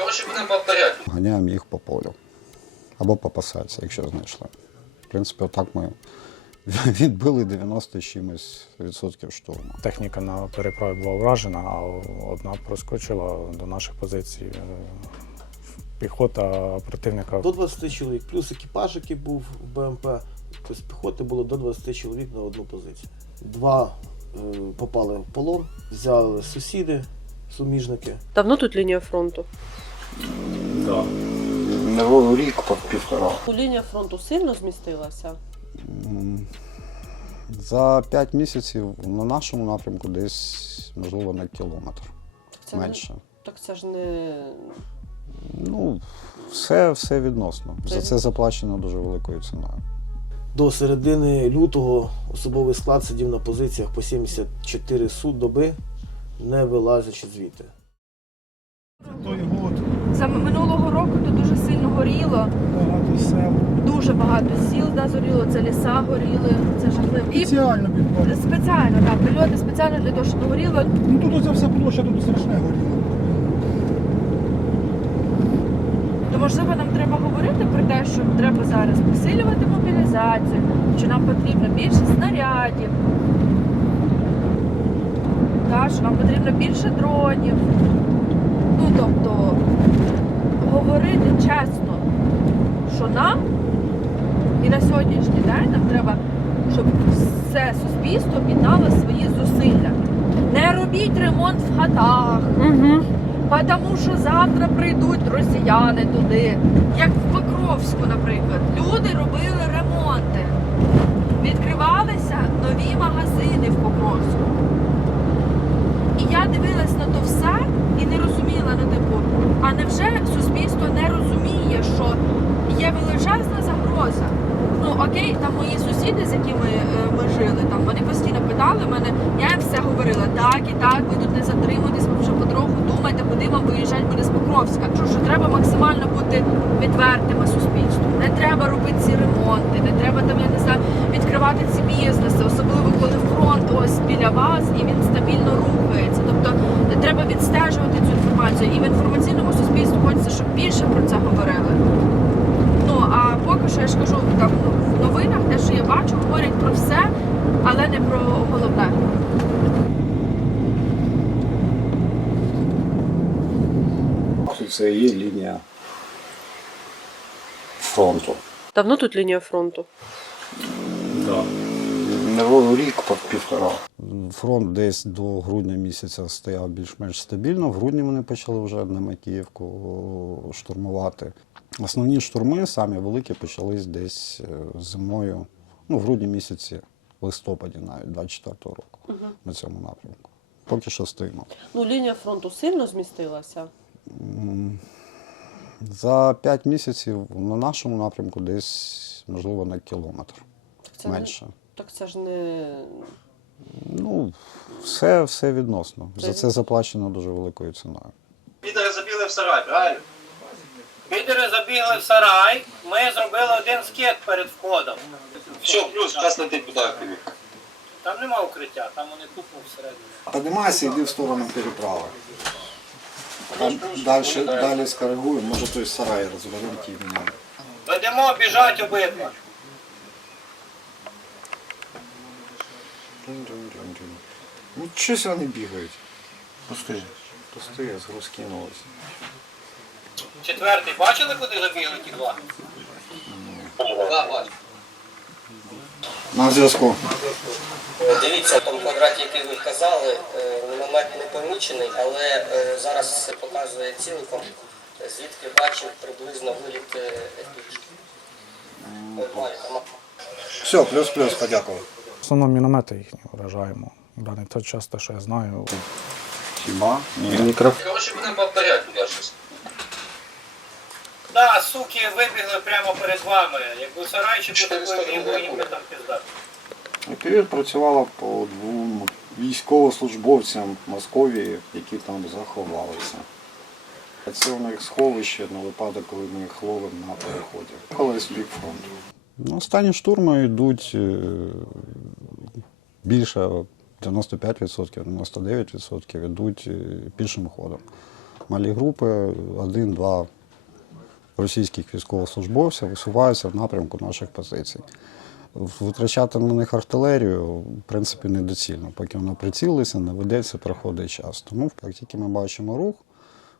Коротше, будемо повторяти. Ганяємо їх по полю. Або по посадці, якщо знайшли. В принципі, отак ми відбили 90 чимось відсотків штурму. Техніка на переправі була вражена, а одна проскочила до наших позицій. Е, Піхота противника До 20 чоловік, плюс екіпаж, який був в БМП. Тобто піхоти було до 20 чоловік на одну позицію. Два е, попали в полон, взяли сусіди, суміжники. Давно тут лінія фронту? Не рік по півтора. Лінія фронту сильно змістилася. За 5 місяців на нашому напрямку десь, можливо, на кілометр. Так це Менше. Не, так це ж не. Ну, все, все відносно. За це заплачено дуже великою ціною. До середини лютого особовий склад сидів на позиціях по 74 суд доби, не вилазячи звідти. Саме минулого року тут дуже сильно горіло. Багато сел. Дуже багато сіл да, зоріло, це ліса горіли, це жахливо. І Спеціально підпалювали. спеціально, так, прильоти спеціально для того, щоб горіло. Ну тут оце все площа, тут страшне горіло. То можливо нам треба говорити про те, що треба зараз посилювати мобілізацію, що нам потрібно більше снарядів, та, що нам потрібно більше дронів. Ну тобто говорити чесно, що нам і на сьогоднішній день нам треба, щоб все суспільство об'єднало свої зусилля. Не робіть ремонт в хатах. Угу. Тому що завтра прийдуть росіяни туди, як в Покровську, наприклад. Люди робили ремонти, відкривалися нові магазини в Покровську. І я дивилась на то все і не розуміла, ну типу, а невже суспільство не розуміє, що є величезна загроза? Ну окей, там мої сусіди, з якими е, ми жили, там вони постійно питали мене, я їм все говорила, так і так, ви тут не затримуйтесь, ви вже потроху думайте, куди вам виїжджати буде з Покровська. Що, що треба максимально бути відвертими суспільству. Не треба робити ці ремонти, не треба там, я не знаю, відкривати ці бізнеси, особливо коли фронт ось біля вас і він стабільно рухається. Тобто треба відстежувати цю інформацію. І в інформаційному суспільстві хочеться, щоб більше про це говорили. Ну а поки що я ж кажу, там ну, в новинах те, що я бачу, говорять про все, але не про головне. Це є лінія фронту. Давно тут лінія фронту? Не рік по півтора. Фронт десь до грудня місяця стояв більш-менш стабільно. В грудні вони почали вже на Макіївку штурмувати. Основні штурми, самі великі, почались десь е, зимою, ну, в грудні місяці, листопаді навіть 24-го року на цьому напрямку. Поки що стоїмо. Ну, лінія фронту сильно змістилася. За 5 місяців на нашому напрямку десь, можливо, на кілометр це менше. Не, так це ж не. Ну, все, все відносно. За Це- це заплачено дуже великою ціною. Підери забіли в сарай, правильно? Підери забігли в сарай, ми зробили один скет перед входом. Все, плюс, час летить туди. Там нема укриття, там вони тупо всередині. Поднимайся, йди в сторону переправи. Далі, далі скоригуємо, може той сарай розвернемо і міняємо. Ведемо біжать обидва. Ну, щось вони бігають. Пусти. Пусти, розкинулися. Четвертий, бачили, куди забігли ті два? Да, бачу. На зв'язку. Дивіться, в тому квадраті, який ви вказали, е, міномет не помічений, але е, зараз все показує цілком, е, звідки бачив приблизно виліт Марка. Все, плюс-плюс, подякував. в основному міномети їхні вражаємо. В даний той час, те, що я знаю, Хіба? Ні. Коротше, будемо повторяти туди щось. Да, суки вибігли прямо перед вами. Якби сарайчик Чотири такий сторони бігли, їм би там пізда. Півір працювала по двом військовослужбовцям Московії, які там заховалися. Це у них сховище на випадок, коли ми їх ловимо на переході. Коли з бік фронту. Ну, останні штурми йдуть е, більше 95%, 99% йдуть е, пішим ходом. малі групи, один-два російських військовослужбовців висуваються в напрямку наших позицій. Витрачати на них артилерію, в принципі, недоцільно. Поки вона прицілиться, наведеться, проходить час. Тому, як тільки ми бачимо рух,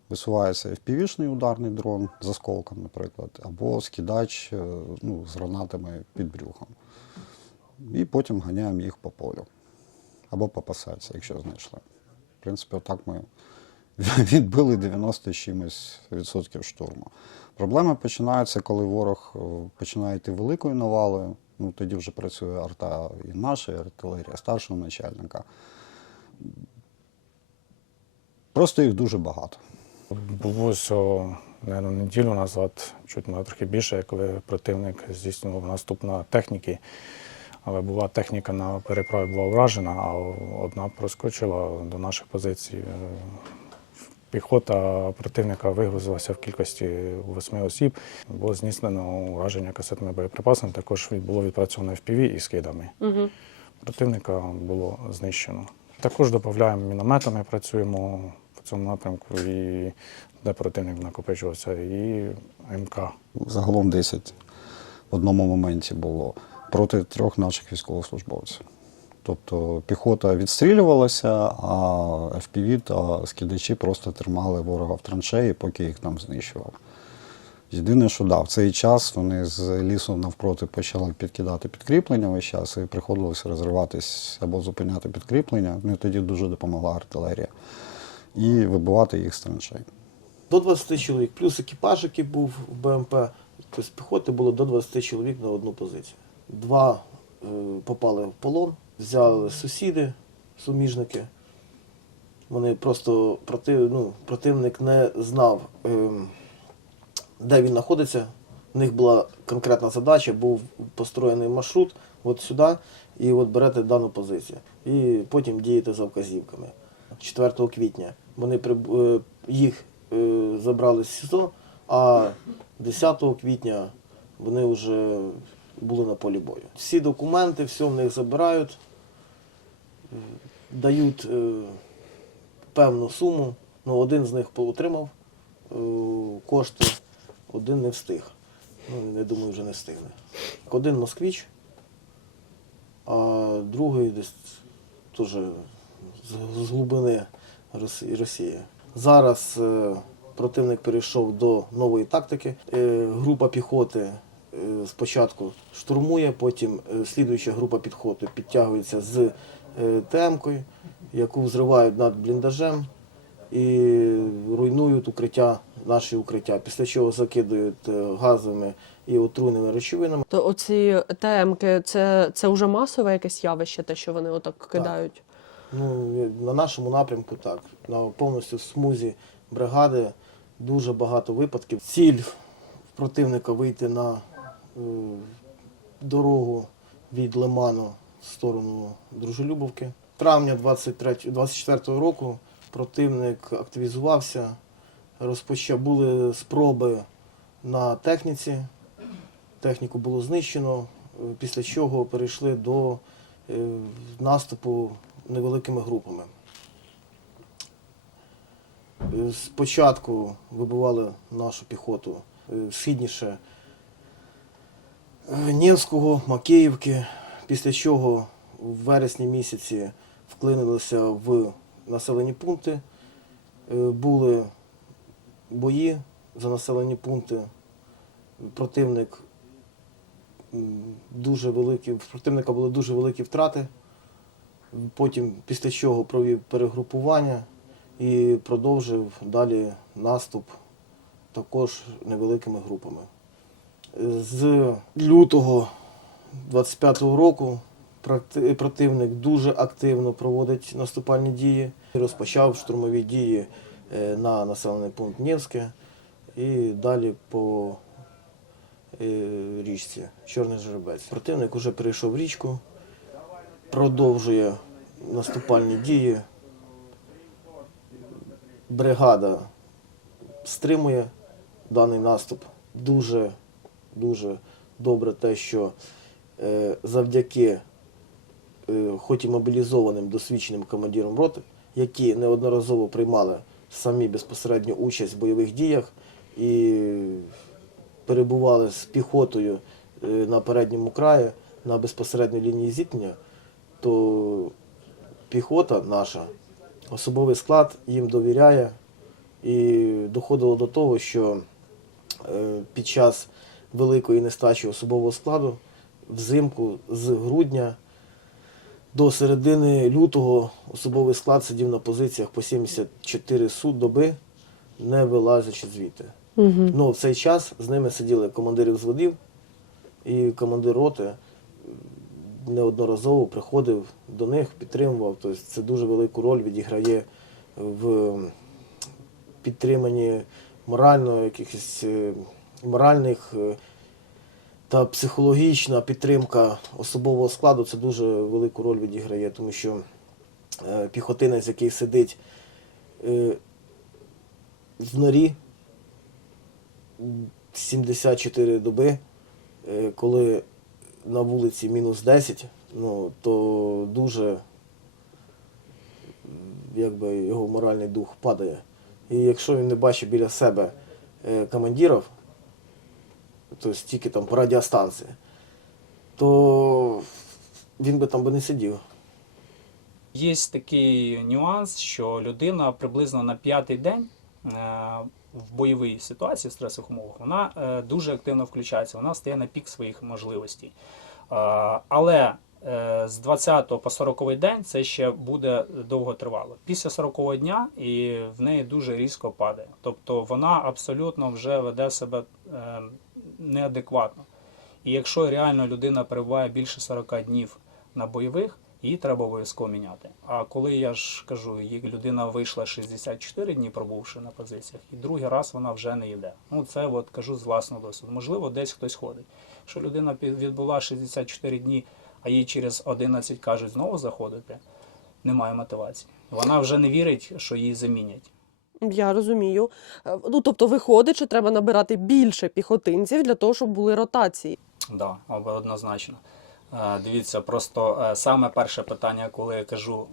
висувається FPV-шний ударний дрон з осколком, наприклад, або скидач е, ну, з гранатами під брюхом. І потім ганяємо їх по полю. Або по посадці, якщо знайшли. В принципі, отак ми відбили 90 з чимось відсотків штурму. Проблеми починаються, коли ворог е, починає йти великою навалою. Ну, тоді вже працює арта і наша, і артилерія старшого начальника. Просто їх дуже багато. Було ось, о, неділю назад, чуть може трохи більше, коли противник здійснював наступ на техніки. Але була техніка на переправі була вражена, а одна проскочила до наших позицій. Піхота противника вигрузилася в кількості восьми осіб. Було здійснено ураження касетними боєприпасами. Також було відпрацьовано FPV і скидами. Угу. Противника було знищено. Також додаємо мінометами, працюємо по цьому напрямку, і де противник накопичувався, і МК. Загалом 10 в одному моменті було проти трьох наших військовослужбовців. Тобто піхота відстрілювалася, а FPV та скидачі просто тримали ворога в траншеї, поки їх там знищував. Єдине, що да, в цей час вони з лісу навпроти почали підкидати підкріплення весь час і приходилося розриватись або зупиняти підкріплення. Ну тоді дуже допомогла артилерія. І вибивати їх з траншей. До 20 чоловік, плюс екіпаж, який був в БМП, тобто піхоти було до 20 чоловік на одну позицію. Два е, попали в полон, взяли сусіди, суміжники. Вони просто против, ну, противник не знав, ем, де він знаходиться. У них була конкретна задача, був построєний маршрут от сюди, і от берете дану позицію. І потім дієте за вказівками. 4 квітня вони е, їх е, забрали з СІЗО, а 10 квітня вони вже були на полі бою. Всі документи, все в них забирають, дають е, певну суму. Ну, один з них отримав е, кошти, один не встиг. Ну, я думаю, вже не встигне. Один москвич, а другий десь теж з, глибини Росії. Зараз е, противник перейшов до нової тактики. Група піхоти спочатку штурмує, потім слідуюча група підходу підтягується з е, ТМ-кою, яку взривають над бліндажем і руйнують укриття, наші укриття, після чого закидують е, газовими і отруйними речовинами. То оці ТМки, це, це вже масове якесь явище, те, що вони отак кидають. Ну, на нашому напрямку так. На повністю смузі бригади дуже багато випадків. Ціль в противника вийти на е, дорогу від Лиману сторону Дружелюбовки. Травня 23, 24 року противник активізувався, розпочав були спроби на техніці. Техніку було знищено, е, після чого перейшли до е, наступу невеликими групами. Е, Спочатку вибивали нашу піхоту східніше Нєвського, Макеївки, після чого в вересні місяці вклинилися в населені пункти. Е, Були бої за населені пункти. Противник дуже великі, противника були дуже великі втрати. Потім, після чого провів перегрупування і продовжив далі наступ також невеликими групами. З лютого 25-го року противник дуже активно проводить наступальні дії. Розпочав штурмові дії е, на населений пункт Нєвське і далі по е, річці Чорний Жеребець. Противник вже перейшов річку продовжує наступальні дії. Бригада стримує даний наступ. Дуже, дуже добре те, що завдяки е, хоч і мобілізованим досвідченим командирам роти, які неодноразово приймали самі безпосередньо участь в бойових діях і перебували з піхотою е, на передньому краї, на безпосередній лінії зіткнення, то піхота наша, особовий склад їм довіряє. І доходило до того, що е, під час великої нестачі особового складу взимку з грудня до середини лютого особовий склад сидів на позиціях по 74 суд доби, не вилазячи звідти. Угу. Ну, в цей час з ними сиділи командири взводів і командир роти неодноразово приходив до них, підтримував. Тобто це дуже велику роль відіграє в підтриманні морально якихось е, моральних е, та психологічна підтримка особового складу це дуже велику роль відіграє, тому що е, піхотинець, який сидить е, в норі, 74 доби, е, коли на вулиці мінус 10, ну, то дуже якби, його моральний дух падає. І якщо він не бачить біля себе командирів, тобто тільки там по радіостанції, то він би там би не сидів. Є такий нюанс, що людина приблизно на п'ятий день е, в бойовій ситуації, в стресових умовах, вона е, дуже активно включається, вона стає на пік своїх можливостей. Е, Але з 20 по 40 день це ще буде довго тривало. Після 40 дня і в неї дуже різко падає. Тобто вона абсолютно вже веде себе неадекватно. І якщо реально людина перебуває більше 40 днів на бойових, її треба обов'язково міняти. А коли я ж кажу, людина вийшла 64 дні, пробувши на позиціях, і другий раз вона вже не йде. Ну це от кажу з власного досвіду. Можливо, десь хтось ходить. Якщо людина відбула 64 дні, а їй через 11 кажуть знову заходити, немає мотивації. Вона вже не вірить, що її замінять. Я розумію. Е, Ну, тобто виходить, що треба набирати більше піхотинців для того, щоб були ротації. Да, однозначно. Е, Дивіться, просто е, саме перше питання, коли я кажу,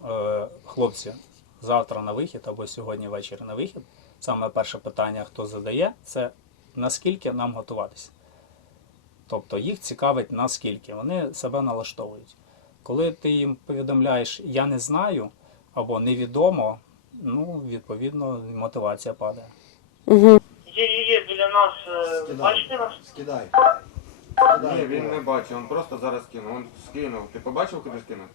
хлопці, завтра на вихід або сьогодні ввечері на вихід, саме перше питання, хто задає, це наскільки нам готуватися. Тобто їх цікавить наскільки. Вони себе налаштовують. Коли ти їм повідомляєш я не знаю або невідомо, ну, відповідно, мотивація падає. Угу. Є, є, є біля нас. е, Бачите нас? Скидай. Ні, він не бачив, він просто зараз кинув. Він скинув. Ти побачив, куди скинув?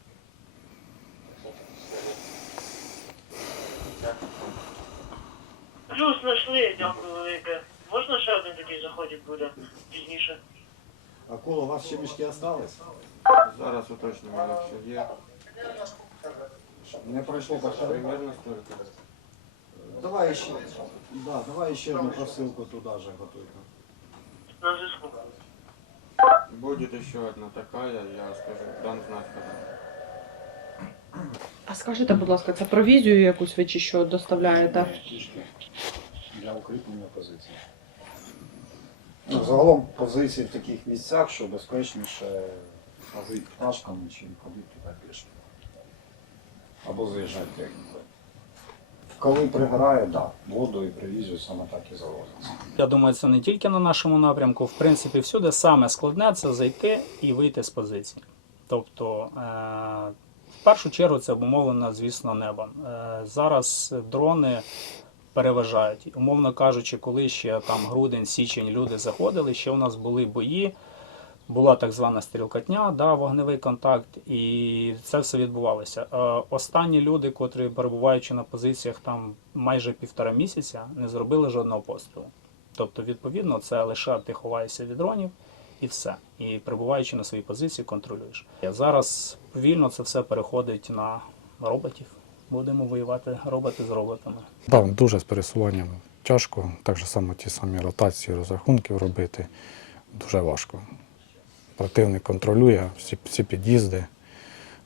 Плюс знайшли, дякую велике. Можна ще один такий заходик буде пізніше? Акула, у вас ще мішки остались? Зараз уточнимо, якщо є. Не пройшло пока. Примерно стільки. Давай ще. Да, давай ще одну посилку туди же готуйте. На зв'язку. Буде ще одна така, я скажу, дам знати, коли. А скажете, будь ласка, це провізію якусь ви чи що доставляєте? для укріплення позицій. Ну, загалом позиції в таких місцях, що безпечніше возити пташками, чим ходити туди пішки. Або заїжджати технікою. Коли пригорає, так, да, воду і привізію саме так і завозиться. Я думаю, це не тільки на нашому напрямку. В принципі, всюди саме складне це зайти і вийти з позиції. Тобто, е, в першу чергу це обумовлено, звісно, небом. Е, зараз дрони переважають. Умовно кажучи, коли ще там грудень, січень люди заходили, ще у нас були бої. Була так звана стрілкотня, да, вогневий контакт, і це все відбувалося. Е, останні люди, котрі перебуваючи на позиціях там майже півтора місяця, не зробили жодного пострілу. Тобто, відповідно, це лише ти ховаєшся від дронів і все. І перебуваючи на своїй позиції, контролюєш. Зараз повільно це все переходить на роботів. Будемо воювати роботи з роботами. Так, дуже з пересуванням тяжко. Так само ті самі ротації розрахунків робити. Дуже важко. Противник контролює всі, всі під'їзди,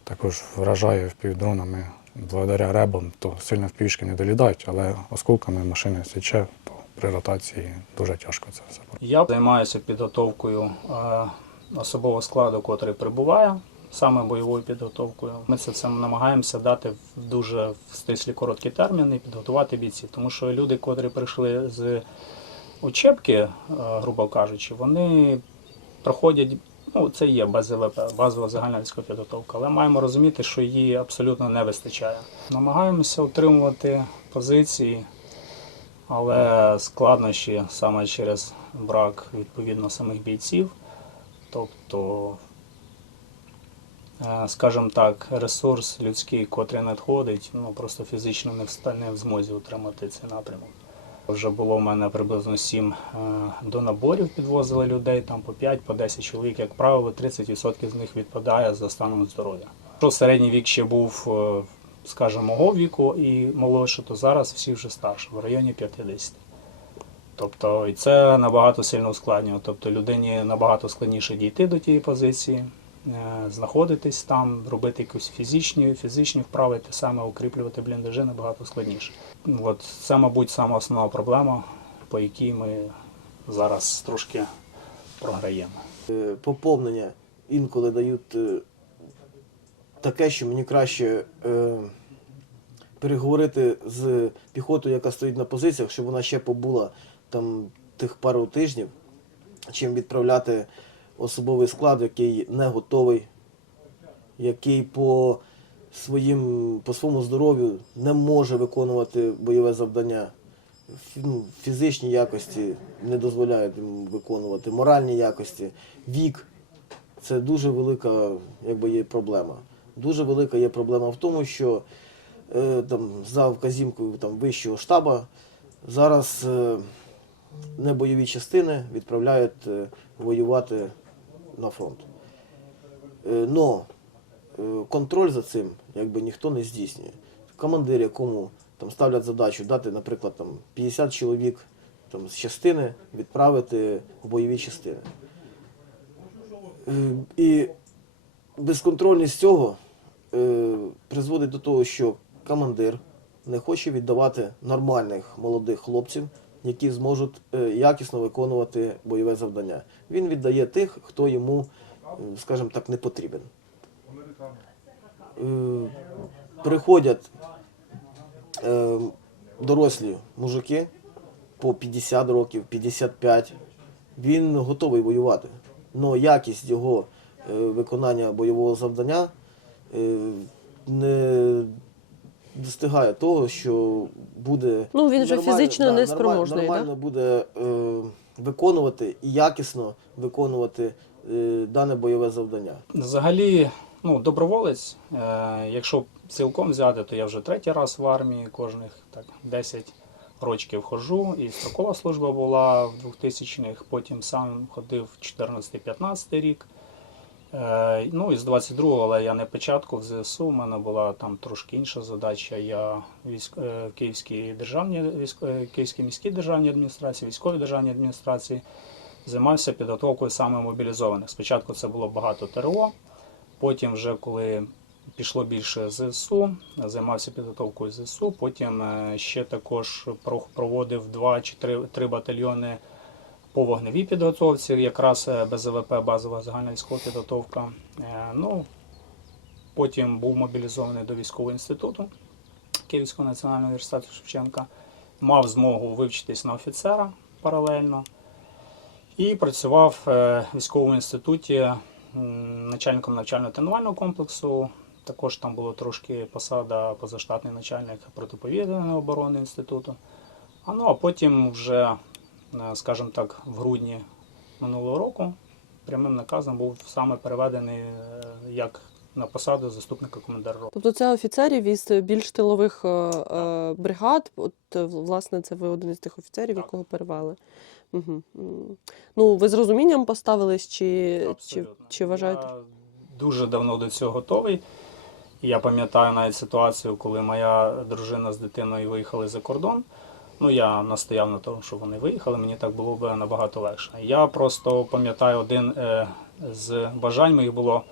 також вражає впівдронами. Благодаря ребам, то сильно впівішки не долідають, але осколками машини січе, то при ротації дуже тяжко це все. Я займаюся підготовкою е, особового складу, котрий прибуває саме бойовою підготовкою. Ми це все намагаємося дати в дуже в стислі короткі терміни і підготувати бійців. Тому що люди, котрі прийшли з учебки, е, грубо кажучи, вони проходять. Ну, це є БЗВП, базова загальна військова підготовка, але маємо розуміти, що її абсолютно не вистачає. Намагаємося утримувати позиції, але складнощі саме через брак відповідно самих бійців. Тобто, е, скажімо так, ресурс людський, котрий надходить, ну просто фізично не в змозі утримати цей напрямок. Вже було в мене приблизно 7 до наборів, підвозили людей, там по 5, по 10 чоловік, як правило, 30% з них відпадає за станом здоров'я. Якщо середній вік ще був, е, скажімо, мого віку і молодше, то зараз всі вже старші, в районі 50. Тобто, і це набагато сильно ускладнює. Тобто людині набагато складніше дійти до тієї позиції, е, знаходитись там, робити якісь фізичні, фізичні вправи, те саме укріплювати бліндажі набагато складніше. От це, мабуть, сама основна проблема, по якій ми зараз трошки програємо. Е, Поповнення інколи дають е, таке, що мені краще е, переговорити з піхотою, яка стоїть на позиціях, щоб вона ще побула там тих пару тижнів, чим відправляти особовий склад, який не готовий, який по своїм по своєму здоров'ю не може виконувати бойове завдання. Ну, Фізичні якості не дозволяють йому виконувати, моральні якості, вік це дуже велика якби, є проблема. Дуже велика є проблема в тому, що е, там, за вказівкою там, вищого штабу зараз е, небойові частини відправляють е, воювати на фронт. Е, но е, контроль за цим якби ніхто не здійснює. Командир, якому там ставлять задачу дати, наприклад, там 50 чоловік там, з частини відправити в бойові частини. Е, І безконтрольність цього призводить до того, що командир не хоче віддавати нормальних молодих хлопців, які зможуть е, якісно виконувати бойове завдання. Він віддає тих, хто йому, е, скажімо так, не потрібен. Е, Приходять дорослі мужики по 50 років, 55. Він готовий воювати. але якість його виконання бойового завдання не достигає того, що буде. Ну, він же нормально- фізично да, неспроможний, Нормально, нормально буде е, виконувати і якісно виконувати е, дане бойове завдання. Взагалі, ну, доброволець, е, якщо цілком взяти, то я вже третій раз в армії, кожних так, 10 років ходжу. І строкова служба була в 2000-х, потім сам ходив 14-15 рік. Е, ну і з 22-го, але я не початку в ЗСУ, у мене була там трошки інша задача. Я військ, е, Київській державній військ, е, Київській міській державній адміністрації, військовій державній адміністрації займався підготовкою саме мобілізованих. Спочатку це було багато ТРО, потім, вже коли пішло більше ЗСУ, займався підготовкою ЗСУ. Потім ще також проводив два чи три, три батальйони по вогневій підготовці, якраз е, БЗВП, базова загальна військова підготовка. Е, Ну, потім був мобілізований до військового інституту Київського національного університету Шевченка. Мав змогу вивчитись на офіцера паралельно. І працював е, в військовому інституті начальником навчально-тренувального комплексу. Також там було трошки посада позаштатний начальник протиповітряної оборони інституту. А ну а потім вже, скажімо так, в грудні минулого року прямим наказом був саме переведений е, як на посаду заступника командира роти. Тобто це офіцерів із більш тилових е, е, бригад. От, е, власне, це ви один із тих офіцерів, якого перевели. Угу. Ну, ви з розумінням поставились, чи, чи, чи вважаєте? Я дуже давно до цього готовий. Я пам'ятаю навіть ситуацію, коли моя дружина з дитиною виїхали за кордон. Ну, я настояв на тому, щоб вони виїхали, мені так було б набагато легше. Я просто пам'ятаю, один е, з бажань моїх було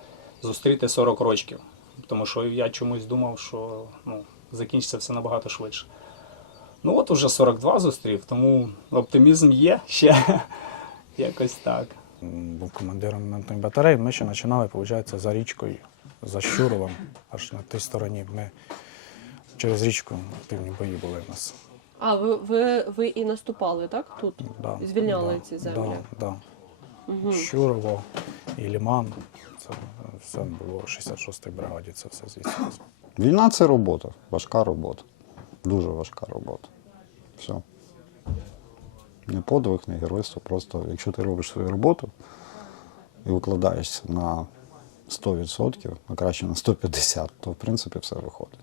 зустріти 40 рочків. Тому що я чомусь думав, що ну, закінчиться все набагато швидше. Ну от уже 42 зустрів, тому оптимізм є ще якось так. Був командиром мінометної батареї, ми ще починали, виходить, за річкою за Щуровом, аж на тій стороні. Ми через річку активні бої були в нас. А, ви, ви, ви і наступали, так? Тут? Да, Звільняли да, ці землі? Да, да. Угу. Щурово і Ліман. Це все було в 66-й бригаді, це все звідси. Війна це робота, важка робота. Дуже важка робота. Все. Не подвиг, не геройство. Просто якщо ти робиш свою роботу і викладаєшся на 100%, а краще на 150%, то в принципі все виходить.